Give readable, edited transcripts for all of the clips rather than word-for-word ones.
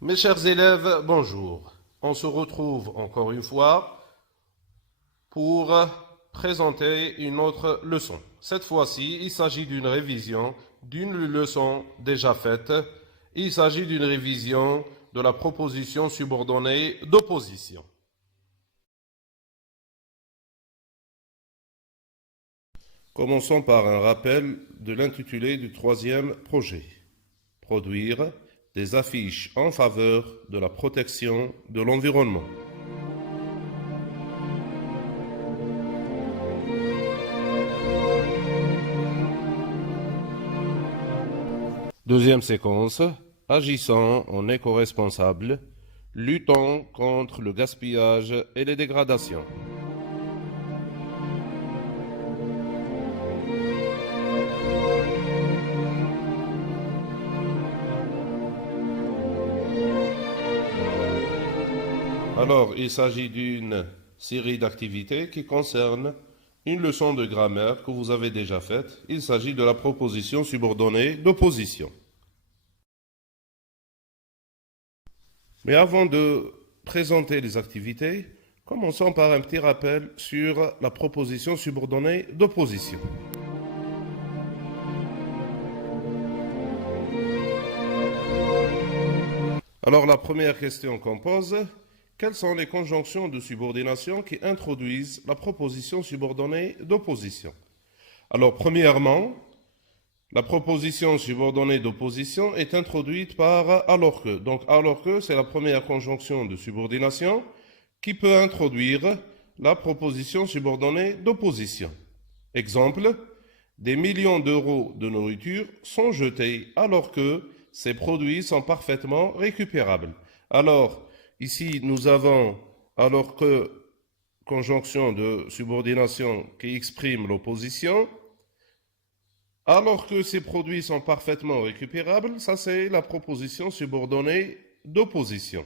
Mes chers élèves, bonjour. On se retrouve encore une fois pour présenter une autre leçon. Cette fois-ci, il s'agit d'une révision d'une leçon déjà faite. Il s'agit d'une révision de la proposition subordonnée d'opposition. Commençons par un rappel de l'intitulé du troisième projet. Produire des affiches en faveur de la protection de l'environnement. Deuxième séquence, agissant en éco-responsable, luttons contre le gaspillage et les dégradations. Alors, il s'agit d'une série d'activités qui concerne une leçon de grammaire que vous avez déjà faite. Il s'agit de la proposition subordonnée d'opposition. Mais avant de présenter les activités, commençons par un petit rappel sur la proposition subordonnée d'opposition. Alors la première question qu'on pose, quelles sont les conjonctions de subordination qui introduisent la proposition subordonnée d'opposition? Alors premièrement, la proposition subordonnée d'opposition est introduite par alors que. Donc alors que, c'est la première conjonction de subordination qui peut introduire la proposition subordonnée d'opposition. Exemple, des millions d'euros de nourriture sont jetés alors que ces produits sont parfaitement récupérables. Alors, ici, nous avons alors que conjonction de subordination qui exprime l'opposition. Alors que ces produits sont parfaitement récupérables, ça c'est la proposition subordonnée d'opposition.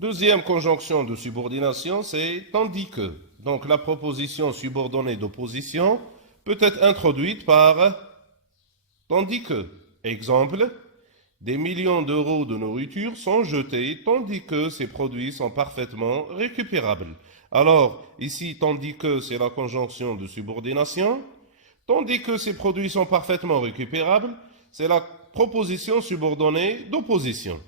Deuxième conjonction de subordination, c'est tandis que. Donc la proposition subordonnée d'opposition peut être introduite par tandis que. Exemple, des millions d'euros de nourriture sont jetés tandis que ces produits sont parfaitement récupérables. Alors, ici, tandis que c'est la conjonction de subordination, tandis que ces produits sont parfaitement récupérables, c'est la proposition subordonnée d'opposition.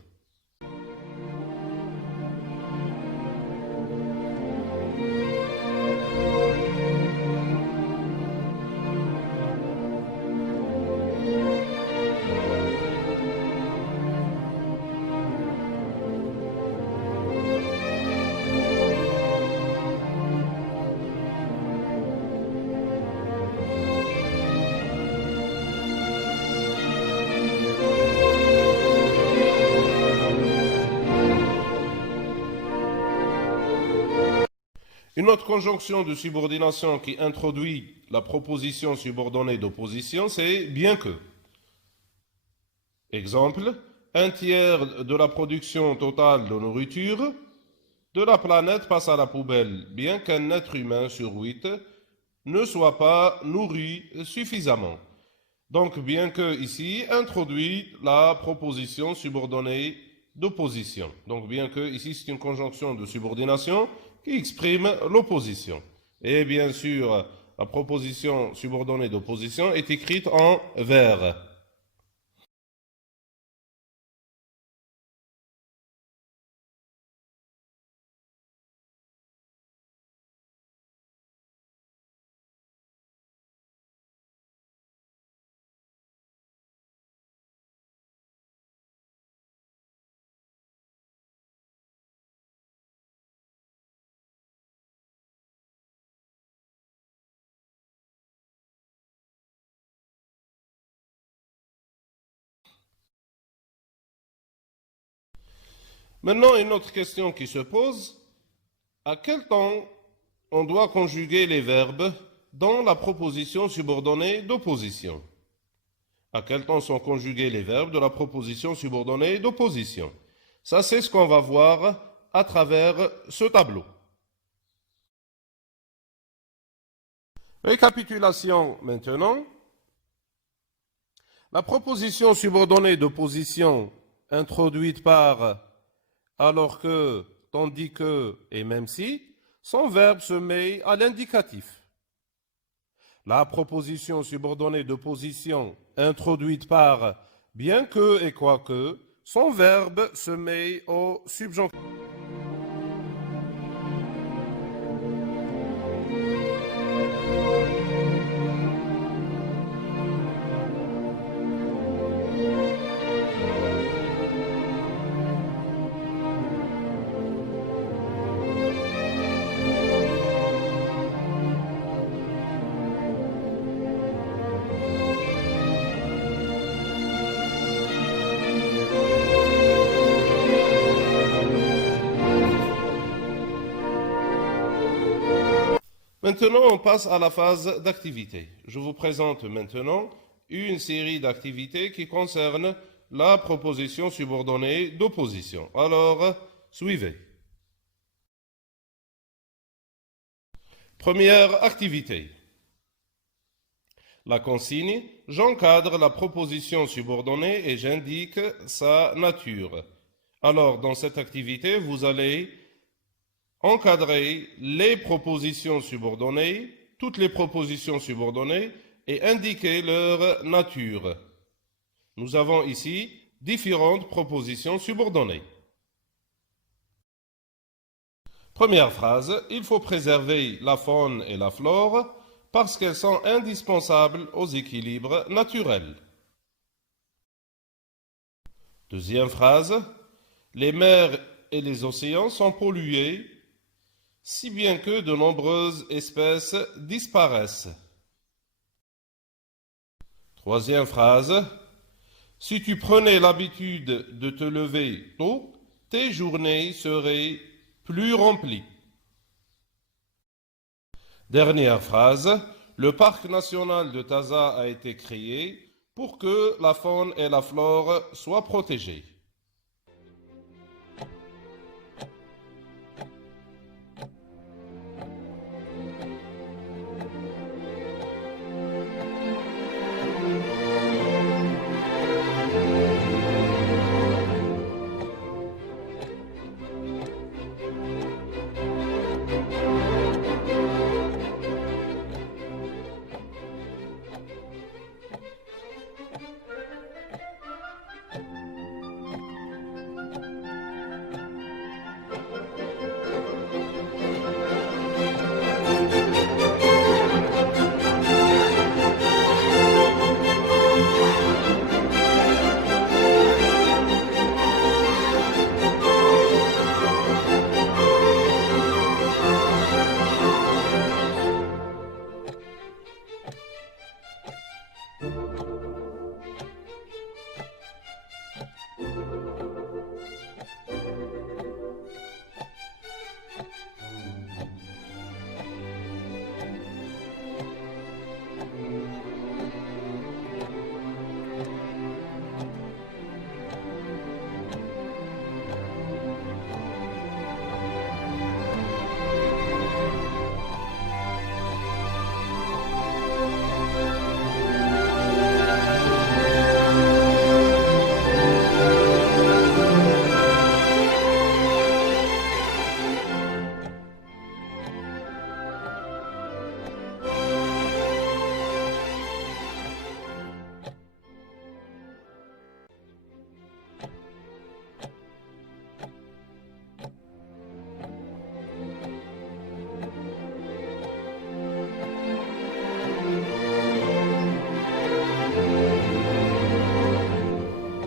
Une autre conjonction de subordination qui introduit la proposition subordonnée d'opposition, c'est bien que. Exemple, un tiers de la production totale de nourriture de la planète passe à la poubelle, bien qu'un être humain sur 8 ne soit pas nourri suffisamment. Donc, bien que ici, introduit la proposition subordonnée d'opposition. Donc, bien que ici, c'est une conjonction de subordination qui exprime l'opposition. Et bien sûr, la proposition subordonnée d'opposition est écrite en vers. Maintenant, une autre question qui se pose, à quel temps on doit conjuguer les verbes dans la proposition subordonnée d'opposition? À quel temps sont conjugués les verbes de la proposition subordonnée d'opposition? Ça, c'est ce qu'on va voir à travers ce tableau. Récapitulation maintenant. La proposition subordonnée d'opposition introduite par alors que, tandis que et même si, son verbe se met à l'indicatif. La proposition subordonnée d'opposition introduite par bien que et quoique, son verbe se met au subjonctif. Maintenant, on passe à la phase d'activité. Je vous présente maintenant une série d'activités qui concernent la proposition subordonnée d'opposition. Alors, suivez. Première activité. La consigne, j'encadre la proposition subordonnée et j'indique sa nature. Alors, dans cette activité, vous allez encadrer les propositions subordonnées, toutes les propositions subordonnées, et indiquer leur nature. Nous avons ici différentes propositions subordonnées. Première phrase, il faut préserver la faune et la flore parce qu'elles sont indispensables aux équilibres naturels. Deuxième phrase, les mers et les océans sont pollués, si bien que de nombreuses espèces disparaissent. Troisième phrase, si tu prenais l'habitude de te lever tôt, tes journées seraient plus remplies. Dernière phrase, le parc national de Taza a été créé pour que la faune et la flore soient protégées.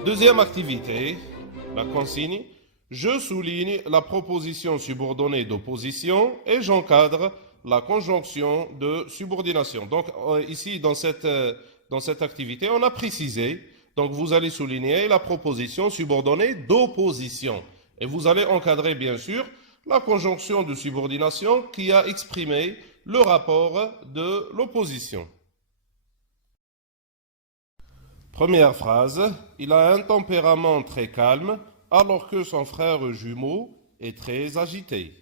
Deuxième activité, la consigne. Je souligne la proposition subordonnée d'opposition et j'encadre la conjonction de subordination. Donc ici, dans cette activité, on a précisé, donc vous allez souligner la proposition subordonnée d'opposition. Et vous allez encadrer, bien sûr, la conjonction de subordination qui a exprimé le rapport de l'opposition. Première phrase, il a un tempérament très calme alors que son frère jumeau est très agité.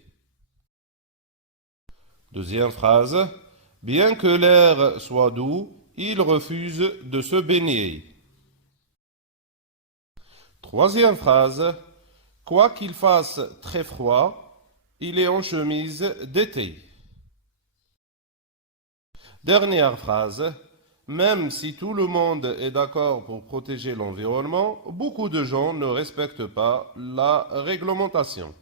Deuxième phrase, bien que l'air soit doux, il refuse de se baigner. Troisième phrase, quoi qu'il fasse très froid, il est en chemise d'été. Dernière phrase, même si tout le monde est d'accord pour protéger l'environnement, beaucoup de gens ne respectent pas la réglementation.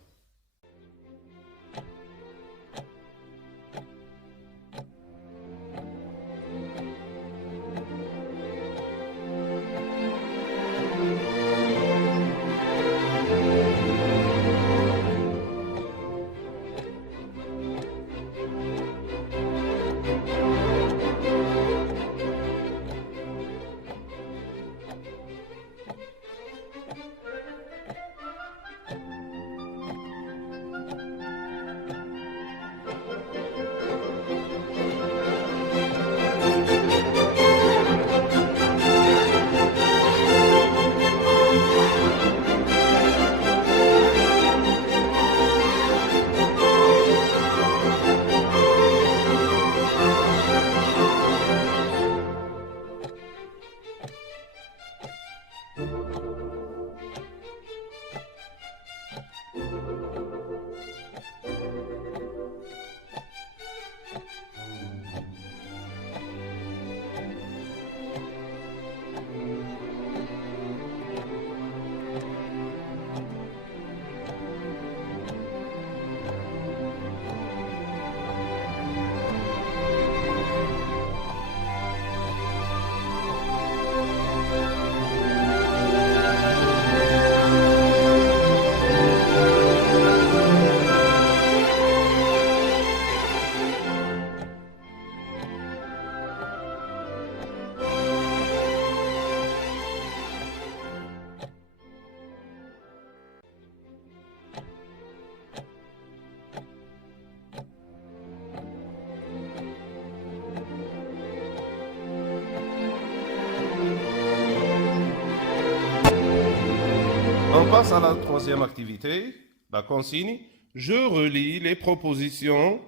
On passe à la troisième activité, la consigne. Je relie les propositions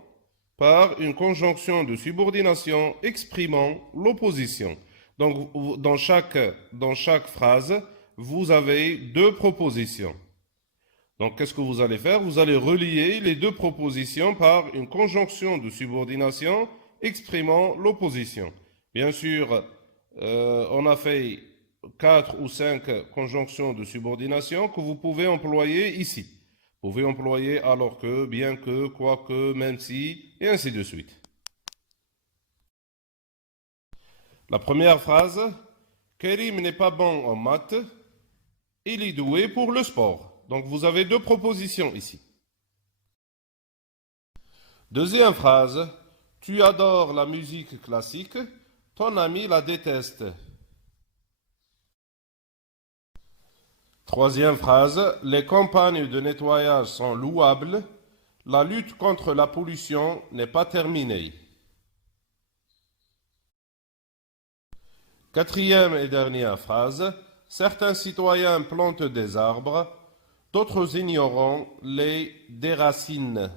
par une conjonction de subordination exprimant l'opposition. Donc, dans chaque phrase, vous avez deux propositions. Donc, qu'est-ce que vous allez faire? Vous allez relier les deux propositions par une conjonction de subordination exprimant l'opposition. Bien sûr, on a fait 4 ou 5 conjonctions de subordination que vous pouvez employer ici. Vous pouvez employer alors que, bien que, quoique, même si, et ainsi de suite. La première phrase, Karim n'est pas bon en maths, il est doué pour le sport. Donc vous avez deux propositions ici. Deuxième phrase, tu adores la musique classique, ton ami la déteste. Troisième phrase, les campagnes de nettoyage sont louables, la lutte contre la pollution n'est pas terminée. Quatrième et dernière phrase, certains citoyens plantent des arbres, d'autres ignorants les déracinent.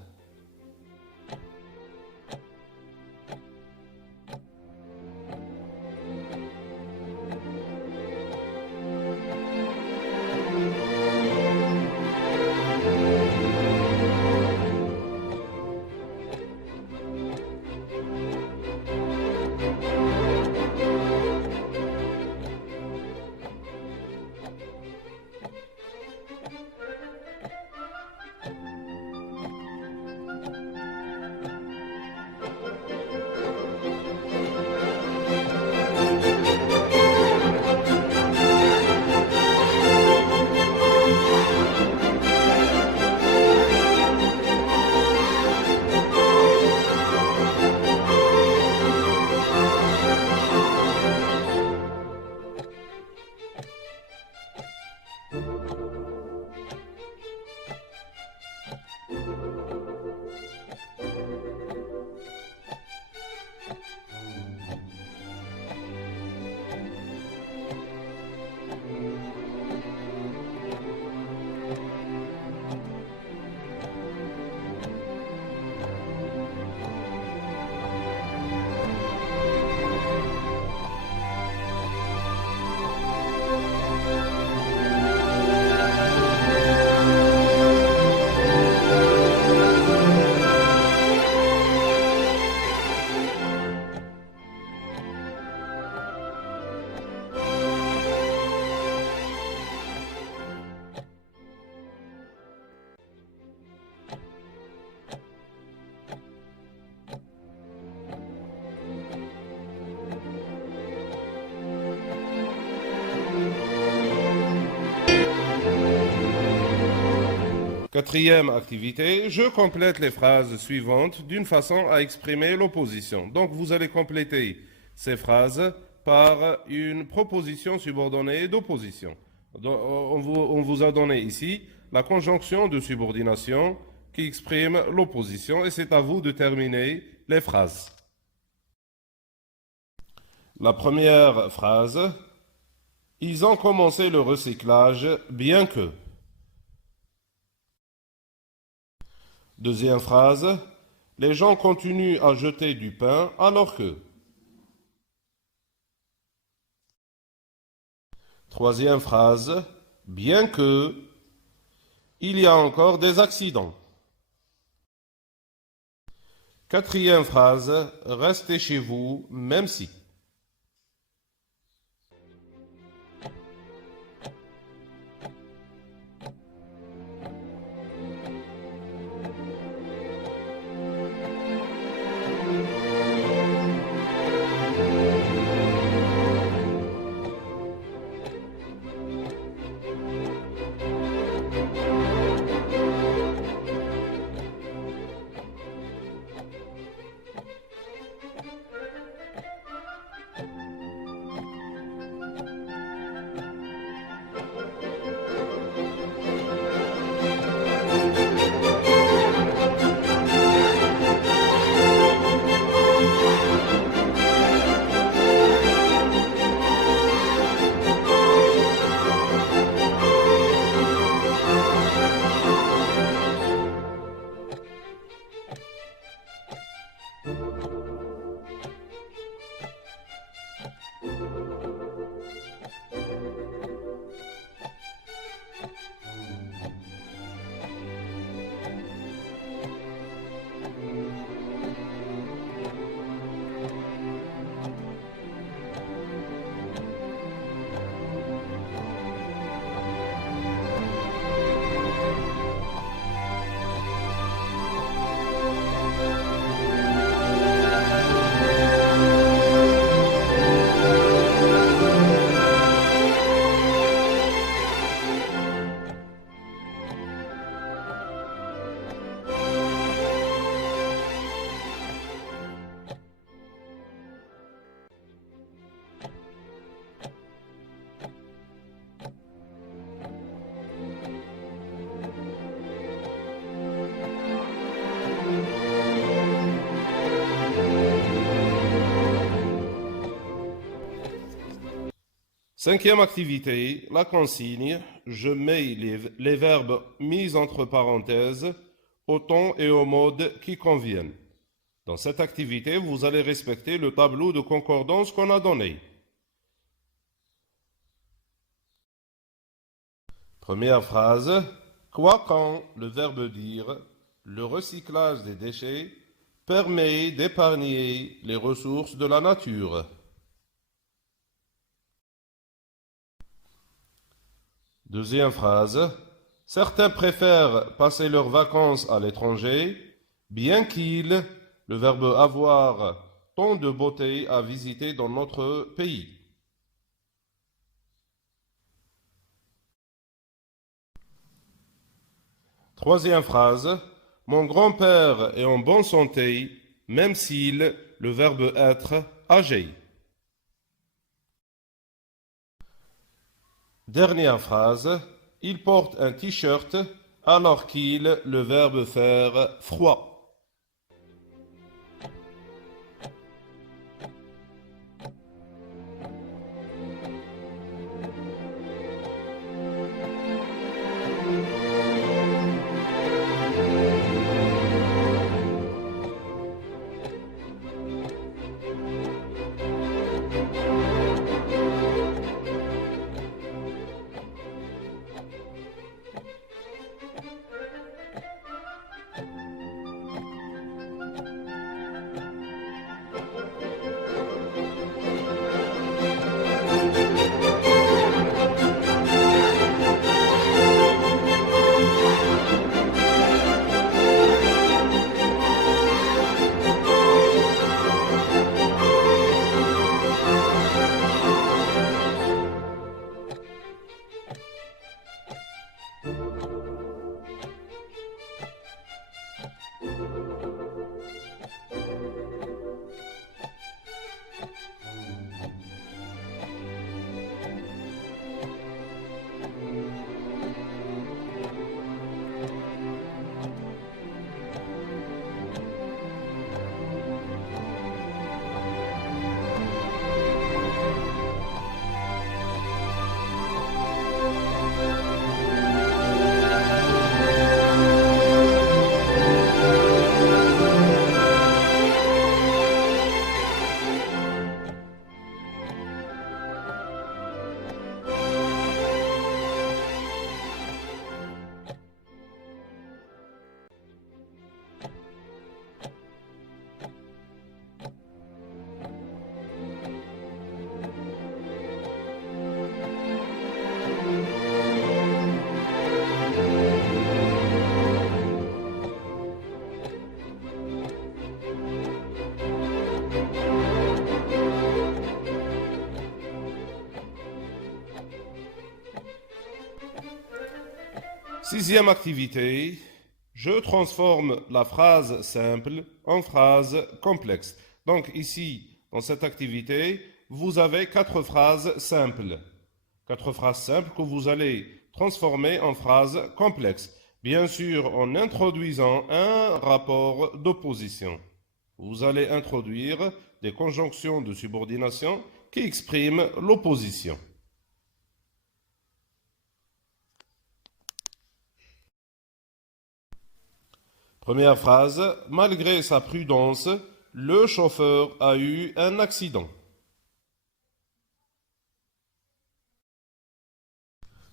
Quatrième activité, je complète les phrases suivantes d'une façon à exprimer l'opposition. Donc vous allez compléter ces phrases par une proposition subordonnée d'opposition. On vous a donné ici la conjonction de subordination qui exprime l'opposition et c'est à vous de terminer les phrases. La première phrase, ils ont commencé le recyclage bien que. Deuxième phrase, les gens continuent à jeter du pain alors que. Troisième phrase, bien que il y a encore des accidents. Quatrième phrase, restez chez vous même si. Cinquième activité, la consigne. Je mets les verbes mis entre parenthèses au ton et au mode qui conviennent. Dans cette activité, vous allez respecter le tableau de concordance qu'on a donné. Première phrase. Quoi quand le verbe dire, le recyclage des déchets permet d'épargner les ressources de la nature. Deuxième phrase. Certains préfèrent passer leurs vacances à l'étranger, bien qu'il, le verbe avoir, tant de beauté à visiter dans notre pays. Troisième phrase. Mon grand-père est en bonne santé, même s'il, le verbe être, âgé. Dernière phrase, il porte un t-shirt alors qu'il, le verbe faire, froid. Sixième activité, je transforme la phrase simple en phrase complexe. Donc ici, dans cette activité, vous avez quatre phrases simples. Quatre phrases simples que vous allez transformer en phrases complexes. Bien sûr, en introduisant un rapport d'opposition. Vous allez introduire des conjonctions de subordination qui expriment l'opposition. Première phrase, malgré sa prudence, le chauffeur a eu un accident.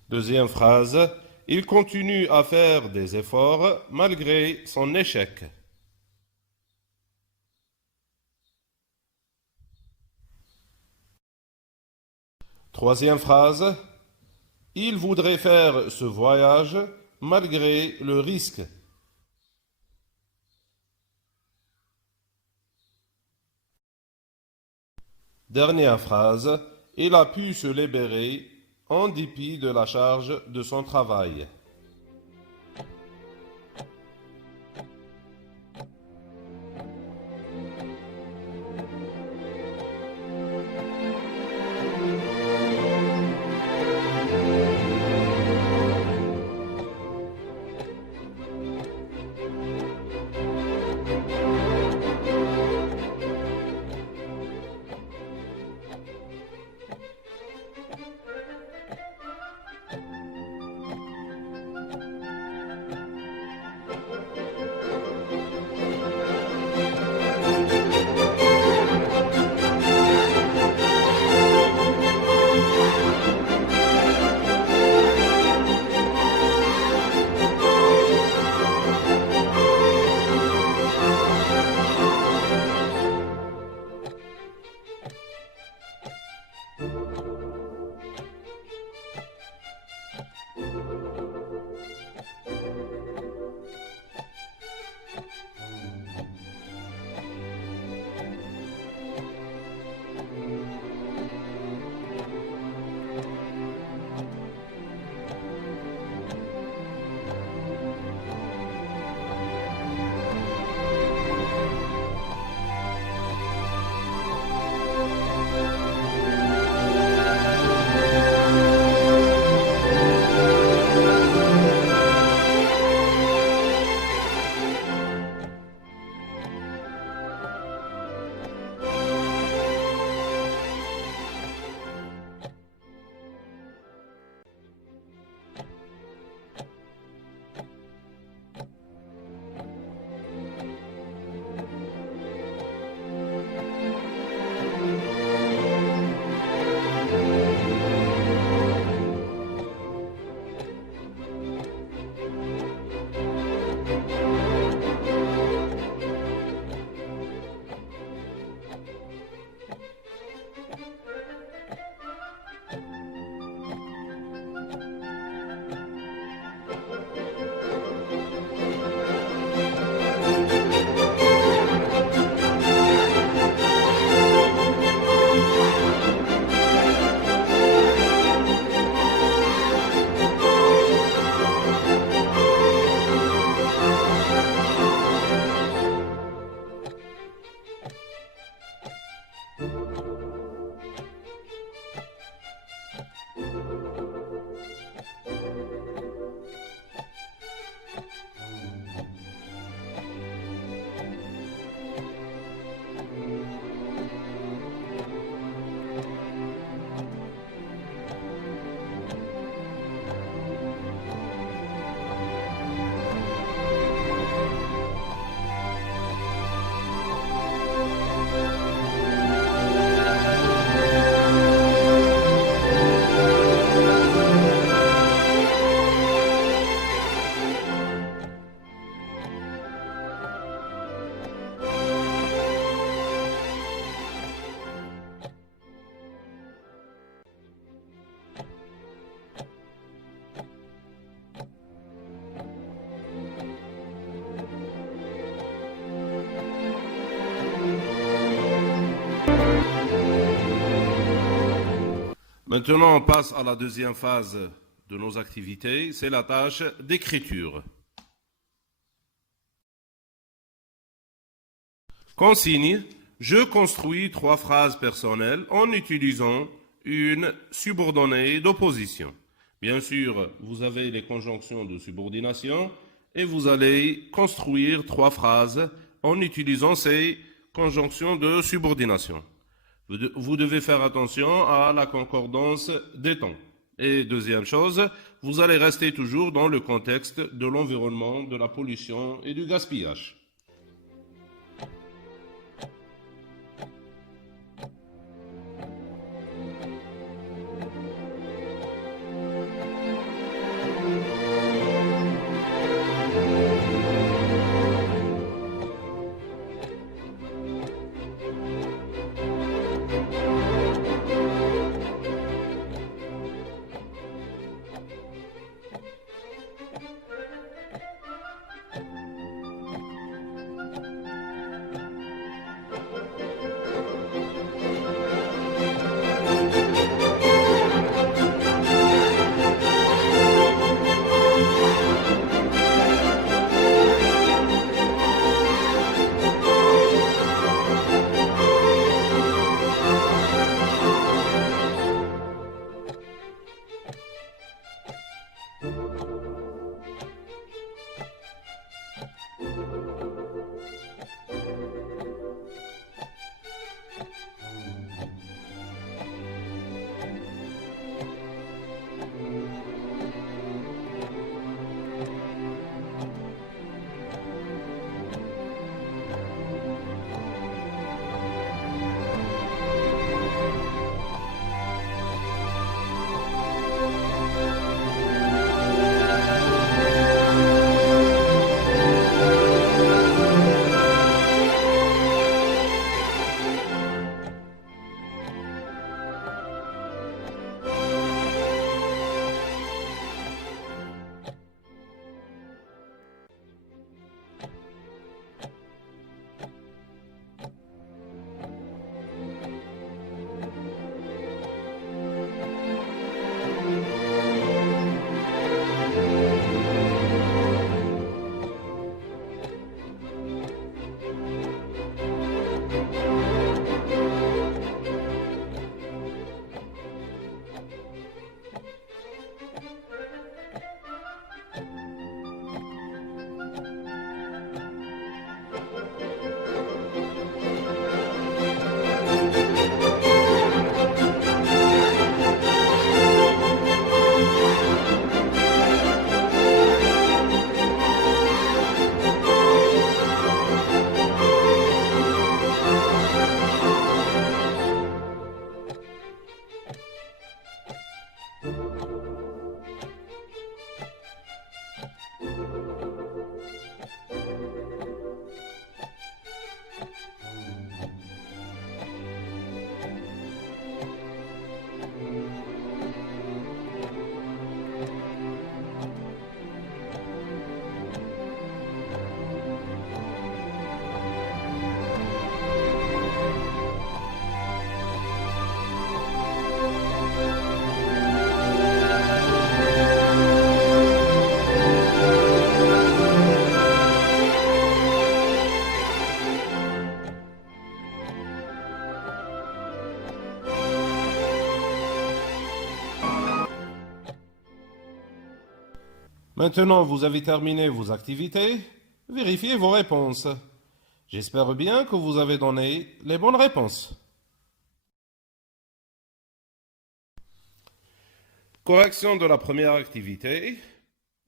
Deuxième phrase, il continue à faire des efforts malgré son échec. Troisième phrase, il voudrait faire ce voyage malgré le risque. Dernière phrase, il a pu se libérer en dépit de la charge de son travail. Maintenant, on passe à la deuxième phase de nos activités, c'est la tâche d'écriture. Consigne, je construis 3 phrases personnelles en utilisant une subordonnée d'opposition. Bien sûr, vous avez les conjonctions de subordination et vous allez construire 3 phrases en utilisant ces conjonctions de subordination. Vous devez faire attention à la concordance des temps. Et deuxième chose, vous allez rester toujours dans le contexte de l'environnement, de la pollution et du gaspillage. Maintenant, vous avez terminé vos activités. Vérifiez vos réponses. J'espère bien que vous avez donné les bonnes réponses. Correction de la première activité.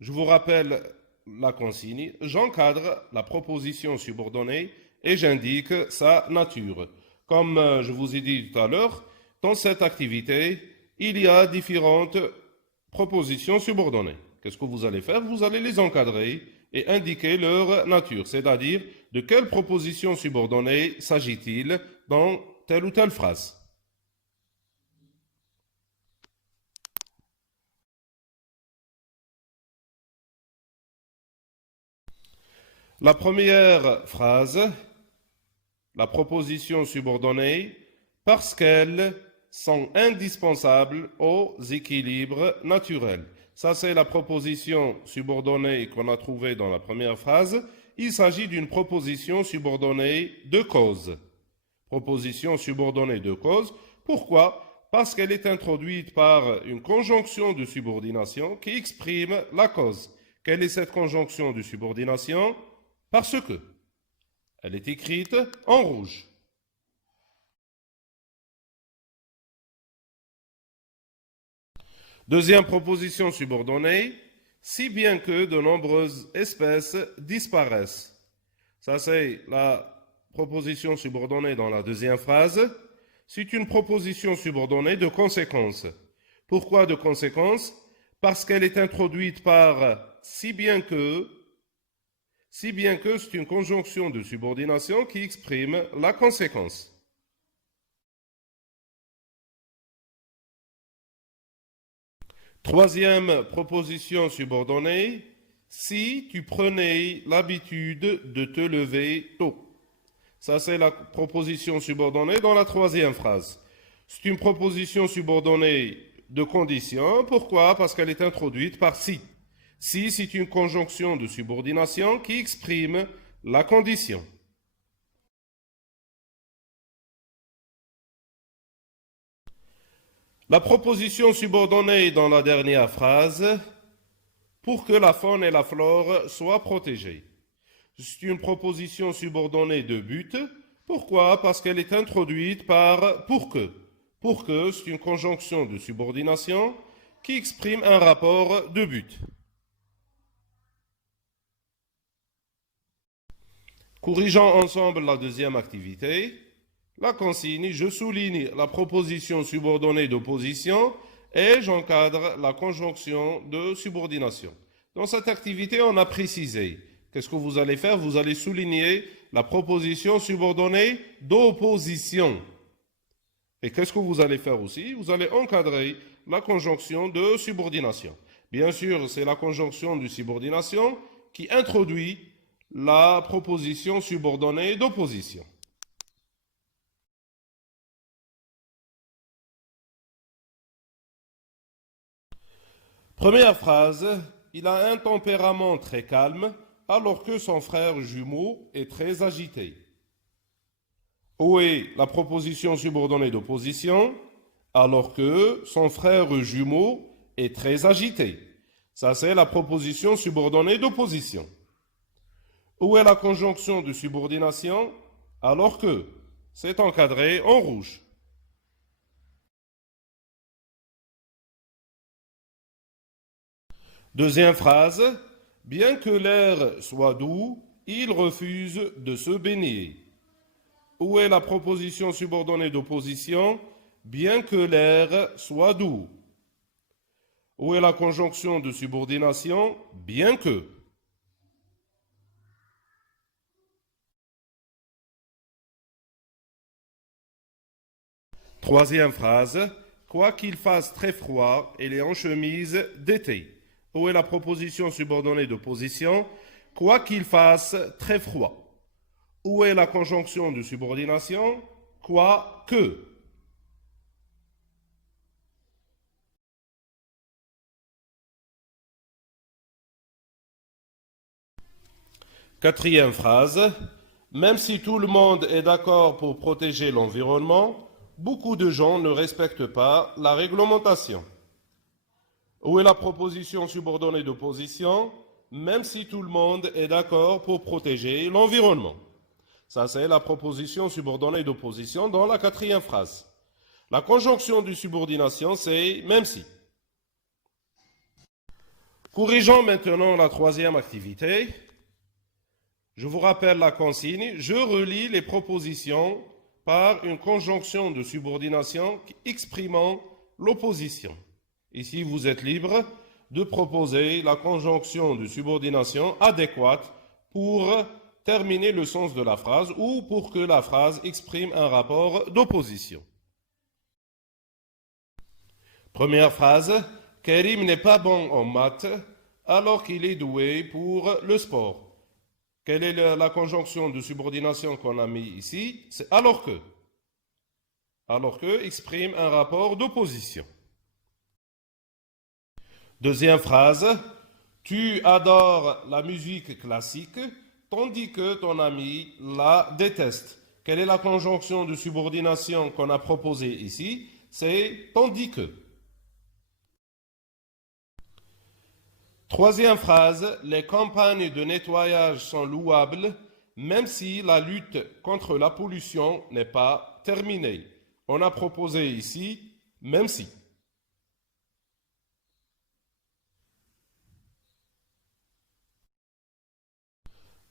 Je vous rappelle la consigne. J'encadre la proposition subordonnée et j'indique sa nature. Comme je vous ai dit tout à l'heure, dans cette activité, il y a différentes propositions subordonnées. Qu'est-ce que vous allez faire? Vous allez les encadrer et indiquer leur nature, c'est-à-dire de quelle proposition subordonnée s'agit-il dans telle ou telle phrase. La première phrase, la proposition subordonnée, parce qu'elles sont indispensables aux équilibres naturels. Ça, c'est la proposition subordonnée qu'on a trouvée dans la première phrase. Il s'agit d'une proposition subordonnée de cause. Proposition subordonnée de cause. Pourquoi? Parce qu'elle est introduite par une conjonction de subordination qui exprime la cause. Quelle est cette conjonction de subordination? Parce que. Elle est écrite en rouge. Deuxième proposition subordonnée, si bien que de nombreuses espèces disparaissent. Ça, c'est la proposition subordonnée dans la deuxième phrase. C'est une proposition subordonnée de conséquence. Pourquoi de conséquence? Parce qu'elle est introduite par si bien que c'est une conjonction de subordination qui exprime la conséquence. Troisième proposition subordonnée, si tu prenais l'habitude de te lever tôt. Ça, c'est la proposition subordonnée dans la troisième phrase. C'est une proposition subordonnée de condition. Pourquoi? Parce qu'elle est introduite par si. Si, c'est une conjonction de subordination qui exprime la condition. La proposition subordonnée dans la dernière phrase, pour que la faune et la flore soient protégées. C'est une proposition subordonnée de but. Pourquoi? Parce qu'elle est introduite par pour que. Pour que, c'est une conjonction de subordination qui exprime un rapport de but. Corrigeons ensemble la deuxième activité. La consigne, je souligne la proposition subordonnée d'opposition et j'encadre la conjonction de subordination. Dans cette activité, on a précisé. Qu'est-ce que vous allez faire? Vous allez souligner la proposition subordonnée d'opposition. Et qu'est-ce que vous allez faire aussi? Vous allez encadrer la conjonction de subordination. Bien sûr, c'est la conjonction de subordination qui introduit la proposition subordonnée d'opposition. Première phrase, il a un tempérament très calme alors que son frère jumeau est très agité. Où est la proposition subordonnée d'opposition alors que son frère jumeau est très agité? Ça, c'est la proposition subordonnée d'opposition. Où est la conjonction de subordination alors que? C'est encadré en rouge. Deuxième phrase, bien que l'air soit doux, il refuse de se baigner. Où est la proposition subordonnée d'opposition? Bien que l'air soit doux. Où est la conjonction de subordination? Bien que. Troisième phrase, quoi qu'il fasse très froid, il est en chemise d'été. Où est la proposition subordonnée d'opposition? Quoi qu'il fasse très froid. Où est la conjonction de subordination? Quoi que. Quatrième phrase, même si tout le monde est d'accord pour protéger l'environnement, beaucoup de gens ne respectent pas la réglementation. Où est la proposition subordonnée d'opposition? Même si tout le monde est d'accord pour protéger l'environnement. Ça, c'est la proposition subordonnée d'opposition dans la quatrième phrase. La conjonction de subordination, c'est même si. Corrigeons maintenant la troisième activité. Je vous rappelle la consigne. Je relis les propositions par une conjonction de subordination exprimant l'opposition. Ici, vous êtes libre de proposer la conjonction de subordination adéquate pour terminer le sens de la phrase ou pour que la phrase exprime un rapport d'opposition. Première phrase, Karim n'est pas bon en maths alors qu'il est doué pour le sport. Quelle est la conjonction de subordination qu'on a mis ici? C'est alors que. Alors que exprime un rapport d'opposition. Deuxième phrase, tu adores la musique classique, tandis que ton ami la déteste. Quelle est la conjonction de subordination qu'on a proposée ici? C'est tandis que. Troisième phrase, les campagnes de nettoyage sont louables, même si la lutte contre la pollution n'est pas terminée. On a proposé ici, même si.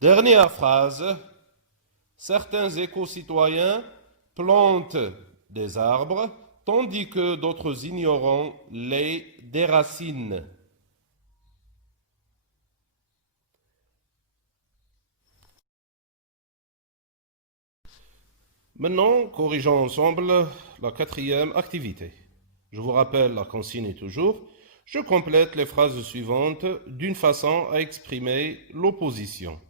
Dernière phrase, certains éco-citoyens plantent des arbres, tandis que d'autres ignorants les déracinent. Maintenant, corrigeons ensemble la quatrième activité. Je vous rappelle la consigne toujours. Je complète les phrases suivantes d'une façon à exprimer l'opposition.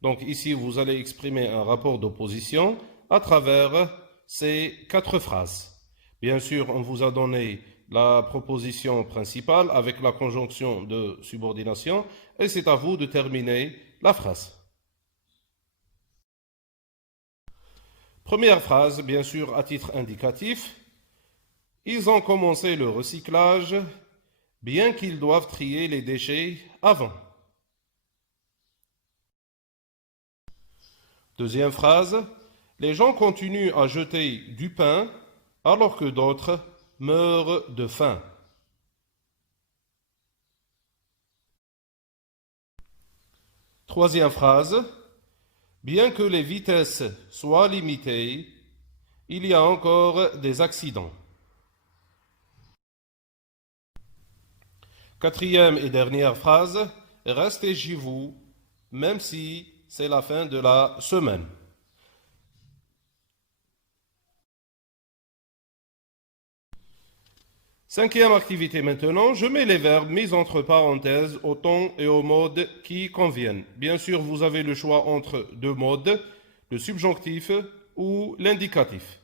Donc ici, vous allez exprimer un rapport d'opposition à travers ces 4 phrases. Bien sûr, on vous a donné la proposition principale avec la conjonction de subordination et c'est à vous de terminer la phrase. Première phrase, bien sûr, à titre indicatif. Ils ont commencé le recyclage, bien qu'ils doivent trier les déchets avant. Deuxième phrase, les gens continuent à jeter du pain alors que d'autres meurent de faim. Troisième phrase, bien que les vitesses soient limitées, il y a encore des accidents. Quatrième et dernière phrase, restez chez vous, même si c'est la fin de la semaine. Cinquième activité maintenant, je mets les verbes mis entre parenthèses au ton et au mode qui conviennent. Bien sûr, vous avez le choix entre 2 modes, le subjonctif ou l'indicatif.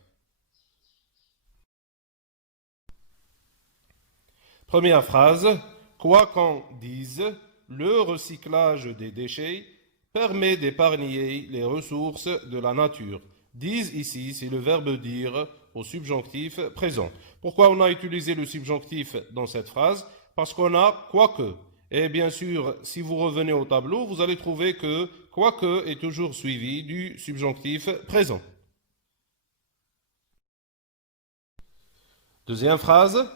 Première phrase, quoi qu'on dise, le recyclage des déchets permet d'épargner les ressources de la nature. Dise ici, c'est le verbe dire au subjonctif présent. Pourquoi on a utilisé le subjonctif dans cette phrase? Parce qu'on a quoique. Et bien sûr, si vous revenez au tableau, vous allez trouver que quoique est toujours suivi du subjonctif présent. Deuxième phrase,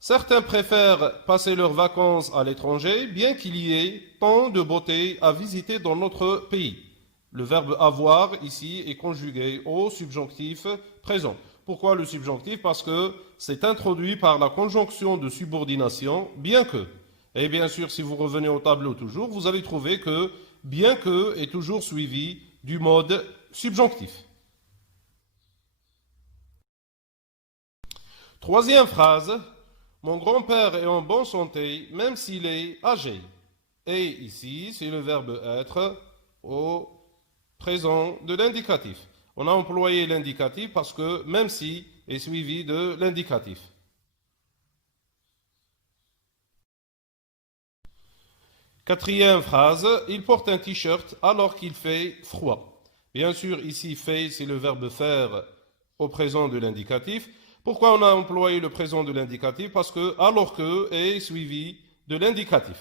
certains préfèrent passer leurs vacances à l'étranger, bien qu'il y ait tant de beauté à visiter dans notre pays. Le verbe avoir ici est conjugué au subjonctif présent. Pourquoi le subjonctif? Parce que c'est introduit par la conjonction de subordination bien que. Et bien sûr, si vous revenez au tableau toujours, vous allez trouver que bien que est toujours suivi du mode subjonctif. Troisième phrase, mon grand-père est en bonne santé même s'il est âgé. Et ici, c'est le verbe être au présent de l'indicatif. On a employé l'indicatif parce que même si est suivi de l'indicatif. Quatrième phrase, il porte un t-shirt alors qu'il fait froid. Bien sûr, ici, fait, c'est le verbe faire au présent de l'indicatif. Pourquoi on a employé le présent de l'indicatif? Parce que alors que est suivi de l'indicatif.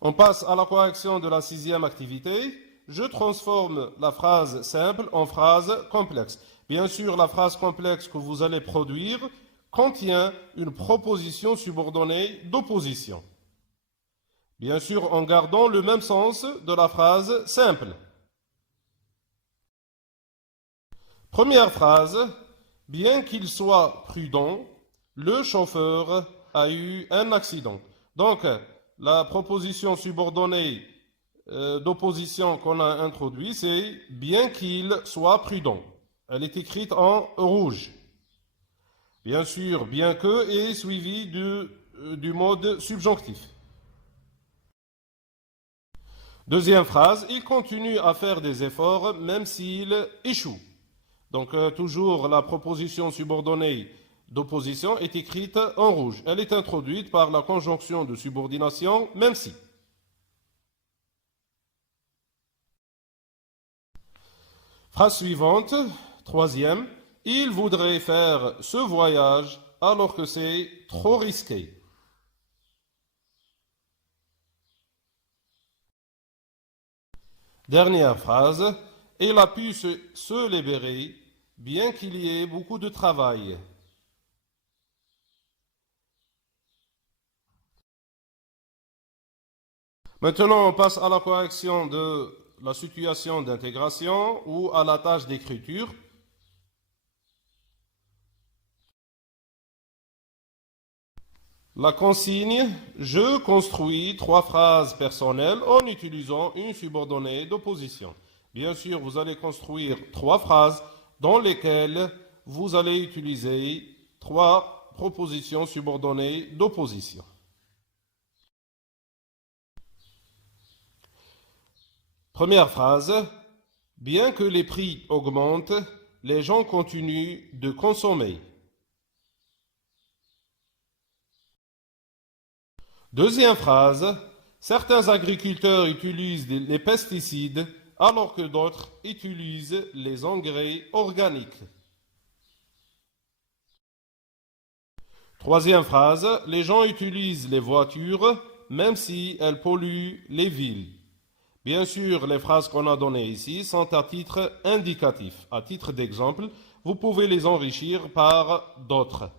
On passe à la correction de la sixième activité. Je transforme la phrase simple en phrase complexe. Bien sûr, la phrase complexe que vous allez produire contient une proposition subordonnée d'opposition. Bien sûr, en gardant le même sens de la phrase simple. Première phrase, bien qu'il soit prudent, le chauffeur a eu un accident. Donc, la proposition subordonnée d'opposition qu'on a introduite, c'est bien qu'il soit prudent. Elle est écrite en rouge. Bien sûr, bien que est suivi du mode subjonctif. Deuxième phrase, il continue à faire des efforts même s'il échoue. Donc, toujours la proposition subordonnée d'opposition est écrite en rouge. Elle est introduite par la conjonction de subordination, même si. Phrase suivante, troisième. Il voudrait faire ce voyage alors que c'est trop risqué. Dernière phrase. Il a pu se libérer, bien qu'il y ait beaucoup de travail. Maintenant, on passe à la correction de la situation d'intégration ou à la tâche d'écriture. La consigne, je construis trois phrases personnelles en utilisant une subordonnée d'opposition. Bien sûr, vous allez construire trois phrases dans lesquelles vous allez utiliser trois propositions subordonnées d'opposition. Première phrase, bien que les prix augmentent, les gens continuent de consommer. Deuxième phrase, certains agriculteurs utilisent les pesticides alors que d'autres utilisent les engrais organiques. Troisième phrase, les gens utilisent les voitures même si elles polluent les villes. Bien sûr, les phrases qu'on a données ici sont à titre indicatif. À titre d'exemple, vous pouvez les enrichir par d'autres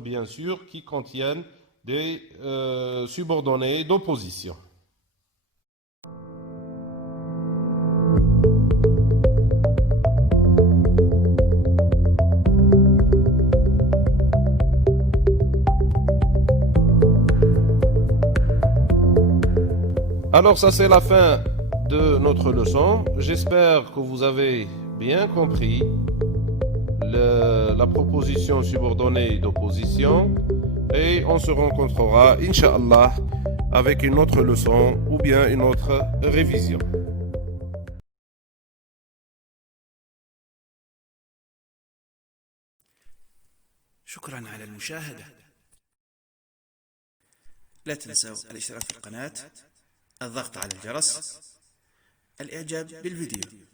bien sûr, qui contiennent des subordonnées d'opposition. Alors ça c'est la fin de notre leçon. J'espère que vous avez bien compris la proposition subordonnée d'opposition et on se rencontrera, Inch'Allah, avec une autre leçon ou bien une autre révision. شكرا على المشاهدة. لا تنسوا الاشتراك في القناة، الضغط على الجرس، الإعجاب بالفيديو.